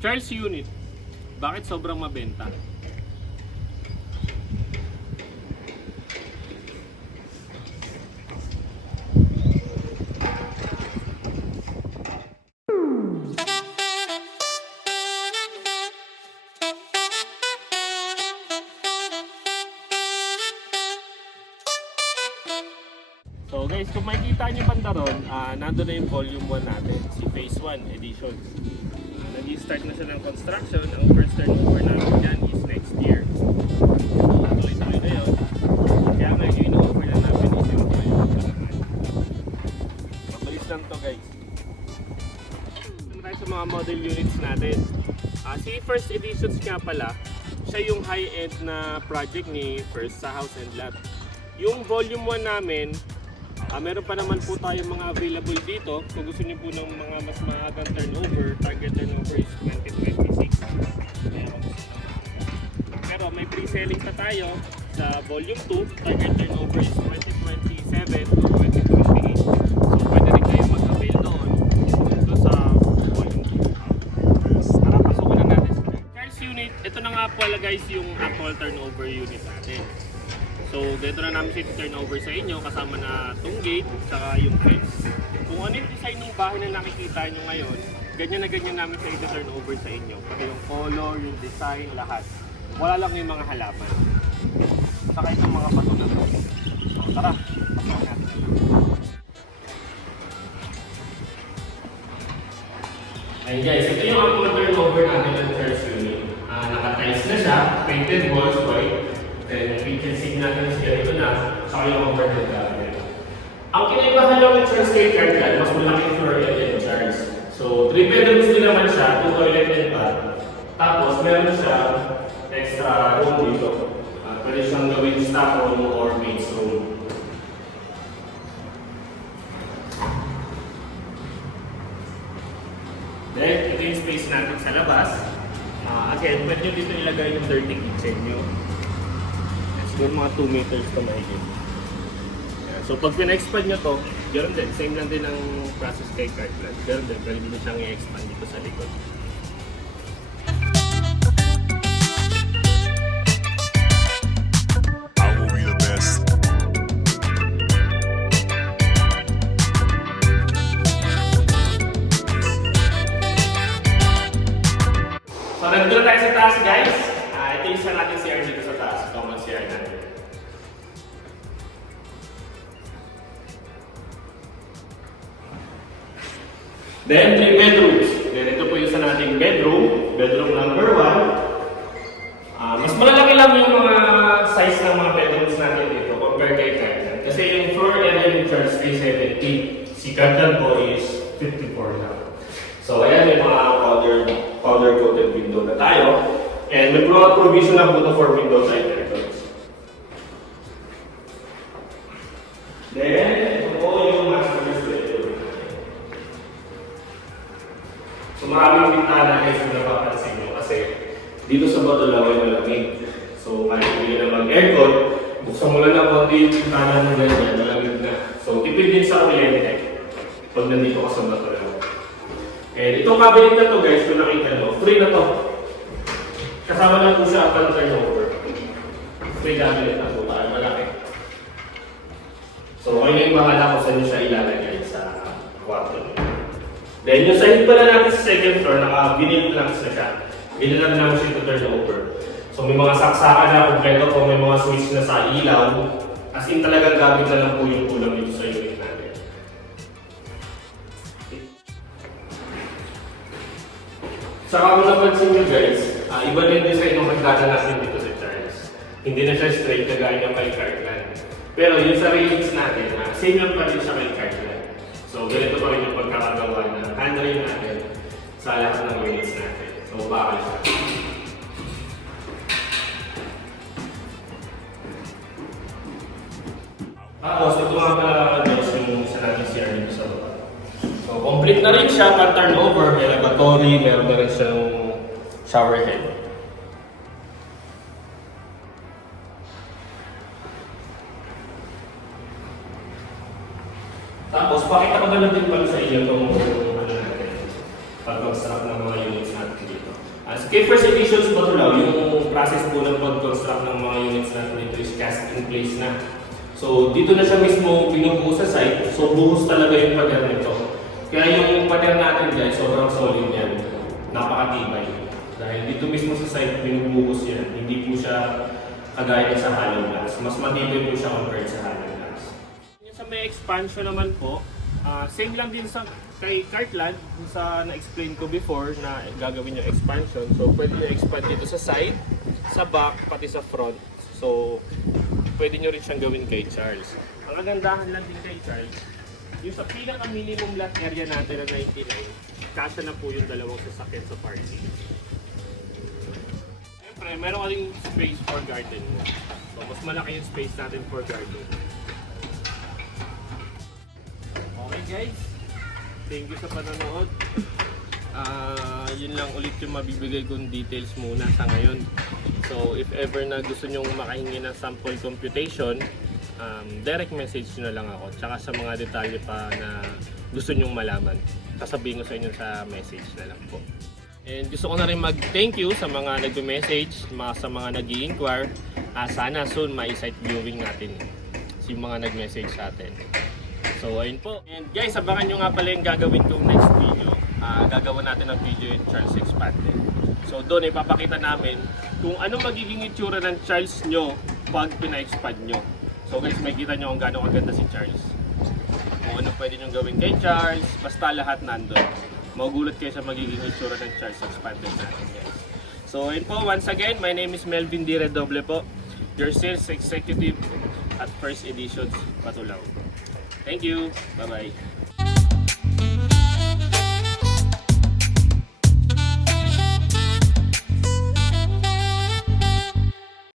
Charles unit, bakit sobrang mabenta? So guys, kung makikita nyo banda ron, nandun na yung volume 1 natin, si phase 1 edition. Nag-start na siya ng construction. Ang first turnover natin yan is next year. Tuloy-tuloy na yun. Kaya nga yung ino-offer na natin is yung panahan. Mabilis lang to guys. Ito tayo sa mga model units natin. Si first editions nga pala, siya yung high-end na project ni First sa House and Lot. Yung volume 1 namin, meron pa naman po tayong mga available dito. Kung gusto niyo po ng mga mas maagang turnover, target turnover is 2026. Pero may pre-selling pa tayo sa volume 2, target turnover is 2027 to 2028. So pwede rin kayo mag-avail doon sa volume 2. Tara, pasukan na natin sa Charles unit. Ito na nga pala guys yung actual turnover unit natin. So, dito na namin siya turn over sa inyo kasama na itong gate saka yung fence. Kung ano yung design ng bahay na nakikita nyo ngayon, ganyan na ganyan namin siya turn over sa inyo. Pati yung color, yung design, lahat. Wala lang yung mga halaman. Saka itong mga bato na ito. So, tara, pasukan natin na lang. Ayun guys, ito yung actual turnover natin ng first unit. Naka-tiles na siya, painted walls, white. Then, kitchen sink natin is ganito na, saka yung overhead cabinet. Ang kinaibahan lang ng Charles kay Cartland, mas malaki yung floor area ng Charles. So, 3 bedrooms din naman siya, 2 toilet and bath. Tapos, meron siya extra room dito. Pwede siyang gawin staff room or maid's room. Then, ito yung space natin sa labas. Again, pwede nyo dito ilagay yung dirty kitchen nyo. Siguro mga 2 meters to mahigit. So pag pina-expand nyo to, ganoon din. Same lang din ang process kay Cartland. Ganoon din, pwede din siyang i-expand dito sa likod. I will be the best. So nandito na tayo sa taas guys. Ito yung isa natin CR dito sa taas. Common CR natin. Then 3 bedrooms. Then ito po yung isa nating bedroom. Bedroom number 1. Mas malalaki lang yung mga size ng mga bedrooms natin dito compared kay Cartland. Kasi yung floor area ni Charles 370. Si Cartland po is 54 lang. So ayan yung mga powder coated window na tayo. And may provision na po ito for window side curtains. Then, ito po yung master bedroom. So maraming bintana guys kung napapansin nyo kasi dito sa Batulaw ay malamig. So kahit hindi na mag-aircon, buksan mo lang na konti yung bintana ng ganyan, malamig na. So tipid din sa kuryente pag nandito ka sa Batulaw. And itong cabinet na to guys, kung nakita nyo, free na to. Kasama lang po siya ang turnover. Free cabinet na po tayo, malaki. So, okay na yung bahala kung saan nyo siya ilalagay sa kwarto nyo. Then, yung side pala natin sa second floor, naka-vinyl planks na siya. Vinyl lang naman siya ito turnover. So, may mga saksakan na kompleto po, may mga switch na sa ilaw. As in talagang gamit na lang po yung kulang dito sa unit natin. Saka kung napansin nyo guys, iba din design ng pagdata natin dito sa Charles. Hindi na siya straight kagaya ng kay Cartland. Pero yung sa railings natin, same lang pa rin siya kay Cartland. So ganito pa rin yung pagkakagawa ng handrail natin sa lahat ng railings natin. So bakal siya. Tapos ito nga pala guys yung isa natin CR dito sa baba. So complete na rin siya, pan-turnover, may lavatory, meron na rin siyang shower head. Tapos, pakita ko na lang din pala sa inyo itong pag-construct ng mga units natin dito. Kay First Editions Batulaw, yung process po ng pag-construct ng mga units natin dito is cast in place na. So dito na siya mismo binubuo sa site, so buhos talaga yung pader nito. Kaya yung pader natin guys, sobrang solid yan, napakatibay. Dahil dito mismo sa site, binubuhos yan, hindi po siya kagaya sa hollow blocks. Mas matibay po siya compared sa hollow blocks. Yung sa may expansion naman po, same lang din sa kay Cartland, sa na-explain ko before na gagawin yung expansion. So pwede nyo expand dito sa side, sa back, pati sa front. So pwede nyo rin siyang gawin kay Charles. Ang kagandahan lang din kay Charles, yung sa pinaka-minimum lot area natin na 99, kasya na po yung dalawang sasakyan sa parking. Siyempre, meron ka rin space for garden. So mas malaki yung space natin for garden. Okay guys, thank you sa panonood. Yun lang ulit yung mabibigay kong details muna sa ngayon. So if ever na gusto nyong makahingi ng sample computation, direct message nyo na lang ako. Tsaka sa mga detalye pa na gusto nyong malaman, sasabihin ko sa inyo sa message na lang po. And gusto ko na rin mag-thank you sa mga nag-message, sa mga nag-i-inquire. Sana soon ma-site viewing natin yung mga nag-message sa atin. So ayun po. And guys, abangan nyo nga pala yung gagawin kong next video. Gagawin natin ng video yung Charles Expanded. So doon ipapakita namin kung ano magiging itsura ng Charles nyo pag pina-expand nyo. So guys, makikita nyo kung gaano kaganda si Charles. Kung ano pwede nyo gawin kay Charles, basta lahat nandun. Magugulat kayo sa magiging itsura ng Charles Expanded natin guys. So ayun po, once again, my name is Melvin D. Redoble po, your sales executive at First Editions Batulaw. Thank you. Bye-bye.